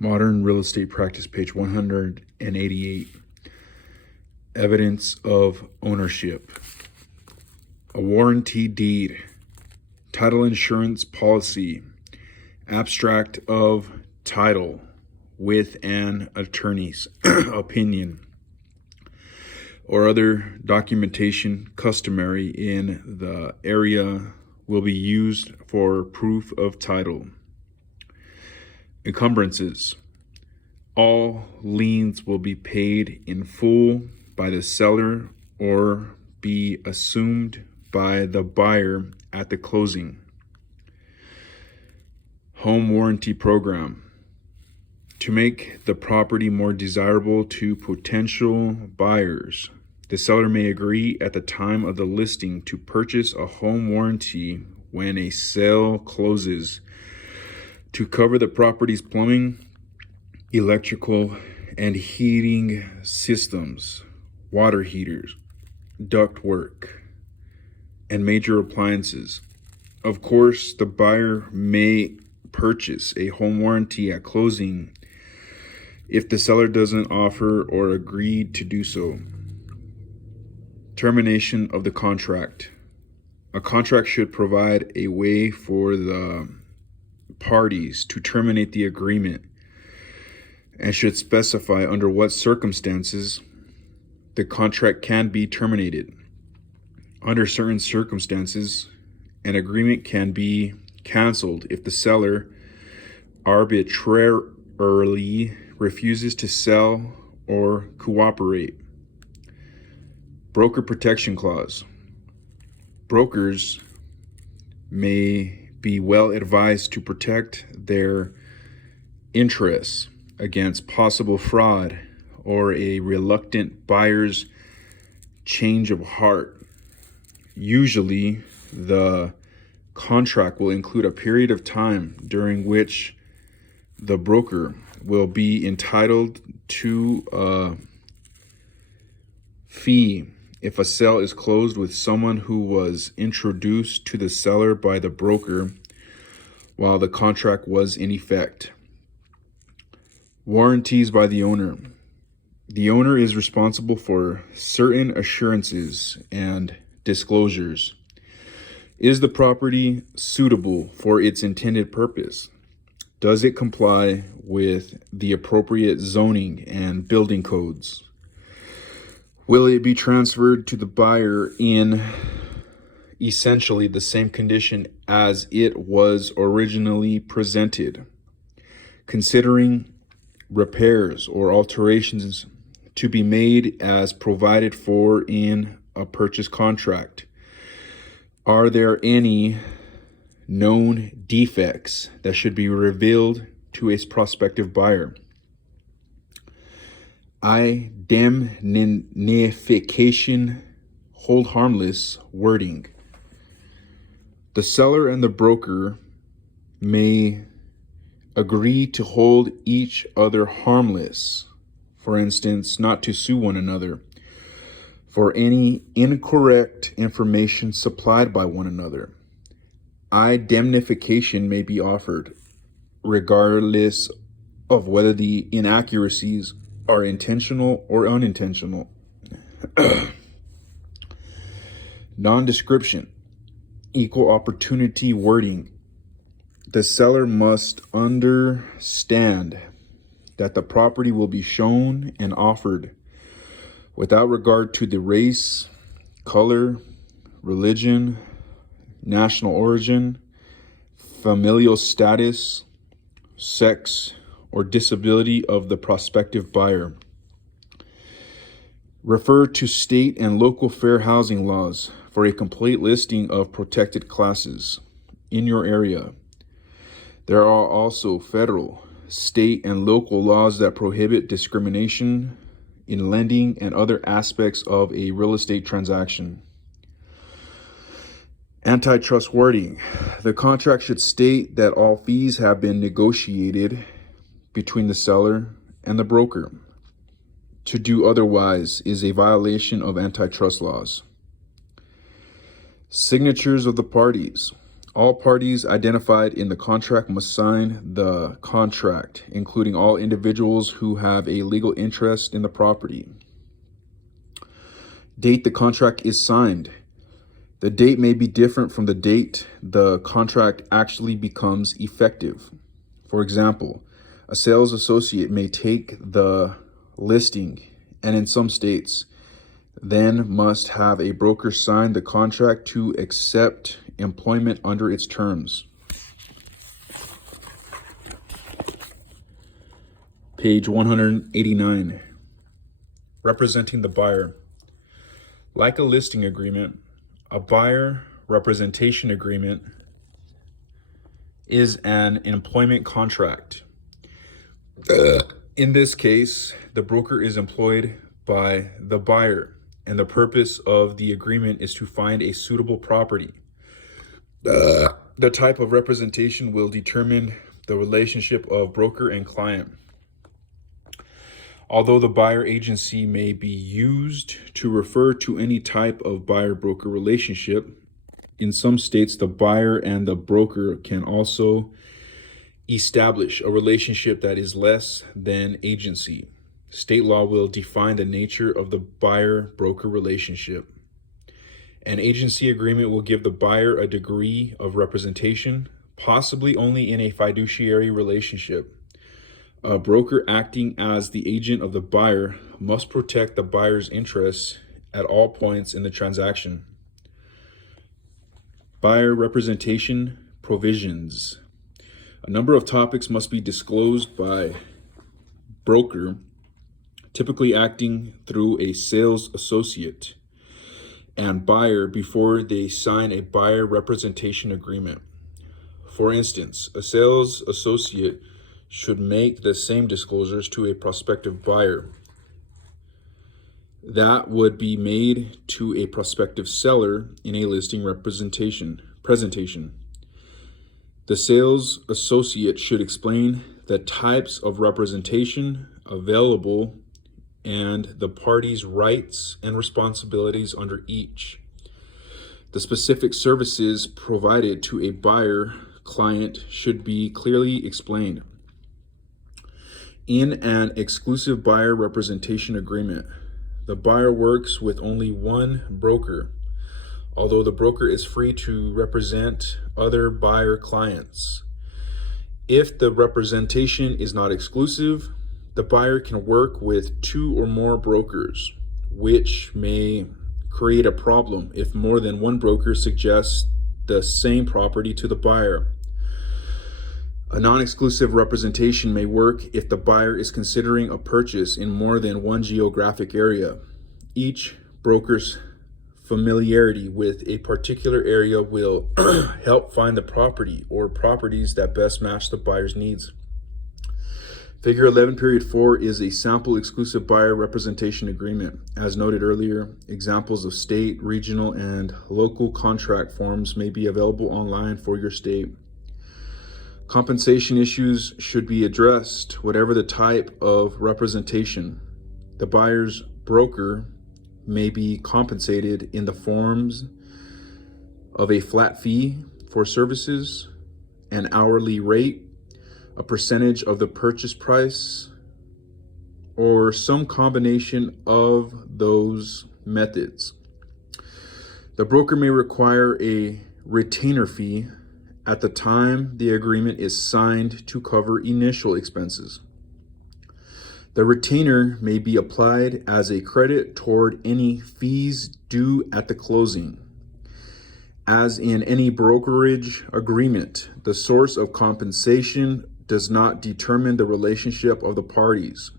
Modern Real Estate Practice, page 188. Evidence of ownership. A warranty deed, title insurance policy, abstract of title with an attorney's opinion, or other documentation customary in the area will be used for proof of title. Encumbrances. All liens will be paid in full by the seller or be assumed by the buyer at the closing. Home warranty program. To make the property more desirable to potential buyers, the seller may agree at the time of the listing to purchase a home warranty when a sale closes to cover the property's plumbing, electrical, and heating systems, water heaters, ductwork, and major appliances. Of course, the buyer may purchase a home warranty at closing if the seller doesn't offer or agree to do so. Termination of the contract. A contract should provide a way for the parties to terminate the agreement and should specify under what circumstances the contract can be terminated. Under certain circumstances, an agreement can be canceled if the seller arbitrarily refuses to sell or cooperate. Broker protection clause. Brokers may be well advised to protect their interests against possible fraud or a reluctant buyer's change of heart. Usually, the contract will include a period of time during which the broker will be entitled to a fee if a sale is closed with someone who was introduced to the seller by the broker while the contract was in effect. Warranties by the owner. The owner is responsible for certain assurances and disclosures. Is the property suitable for its intended purpose? Does it comply with the appropriate zoning and building codes? Will it be transferred to the buyer in essentially the same condition as it was originally presented? Considering repairs or alterations to be made as provided for in a purchase contract. Are there any known defects that should be revealed to a prospective buyer? Indemnification, hold harmless wording. The seller and the broker may agree to hold each other harmless, for instance, not to sue one another for any incorrect information supplied by one another. Indemnification may be offered regardless of whether the inaccuracies are intentional or unintentional. Non-description, equal opportunity wording. The seller must understand that the property will be shown and offered without regard to the race, color, religion, national origin, familial status, sex, or disability of the prospective buyer. Refer to state and local fair housing laws for a complete listing of protected classes in your area. There are also federal, state, and local laws that prohibit discrimination in lending and other aspects of a real estate transaction. Antitrust wording. The contract should state that all fees have been negotiated between the seller and the broker. To do otherwise is a violation of antitrust laws. Signatures of the parties. All parties identified in the contract must sign the contract, including all individuals who have a legal interest in the property. Date the contract is signed. The date may be different from the date the contract actually becomes effective. For example, a sales associate may take the listing, and in some states, then must have a broker sign the contract to accept employment under its terms. Page 189. Representing the buyer. Like a listing agreement, a buyer representation agreement is an employment contract. In this case, the broker is employed by the buyer, and the purpose of the agreement is to find a suitable property. The type of representation will determine the relationship of broker and client. Although the buyer agency may be used to refer to any type of buyer-broker relationship, in some states the buyer and the broker can also establish a relationship that is less than agency. State law will define the nature of the buyer-broker relationship. An agency agreement will give the buyer a degree of representation, possibly only in a fiduciary relationship. A broker acting as the agent of the buyer must protect the buyer's interests at all points in the transaction. Buyer representation provisions. A number of topics must be disclosed by broker, typically acting through a sales associate, and buyer before they sign a buyer representation agreement. For instance, a sales associate should make the same disclosures to a prospective buyer that would be made to a prospective seller in a listing presentation. The sales associate should explain the types of representation available and the parties' rights and responsibilities under each. The specific services provided to a buyer client should be clearly explained. In an exclusive buyer representation agreement, the buyer works with only one broker, although the broker is free to represent other buyer clients. If the representation is not exclusive, the buyer can work with two or more brokers, which may create a problem if more than one broker suggests the same property to the buyer. A non-exclusive representation may work if the buyer is considering a purchase in more than one geographic area. Each broker's familiarity with a particular area will help find the property or properties that best match the buyer's needs. Figure 11.4 is a sample exclusive buyer representation agreement. As noted earlier, examples of state, regional, and local contract forms may be available online for your state. Compensation issues should be addressed, whatever the type of representation. The buyer's broker may be compensated in the forms of a flat fee for services, an hourly rate, a percentage of the purchase price, or some combination of those methods. The broker may require a retainer fee at the time the agreement is signed to cover initial expenses. The retainer may be applied as a credit toward any fees due at the closing. As in any brokerage agreement, the source of compensation does not determine the relationship of the parties.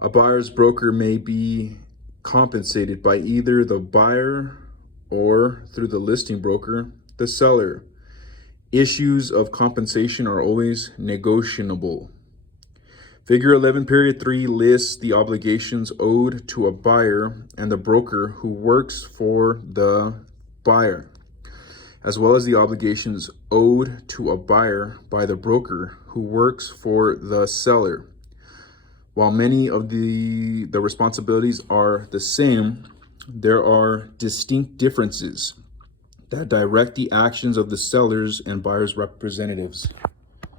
A buyer's broker may be compensated by either the buyer or, through the listing broker, the seller. Issues of compensation are always negotiable. Figure 11.3 lists the obligations owed to a buyer and the broker who works for the buyer, as well as the obligations owed to a buyer by the broker who works for the seller. While many of the responsibilities are the same, there are distinct differences that direct the actions of the sellers and buyers' representatives.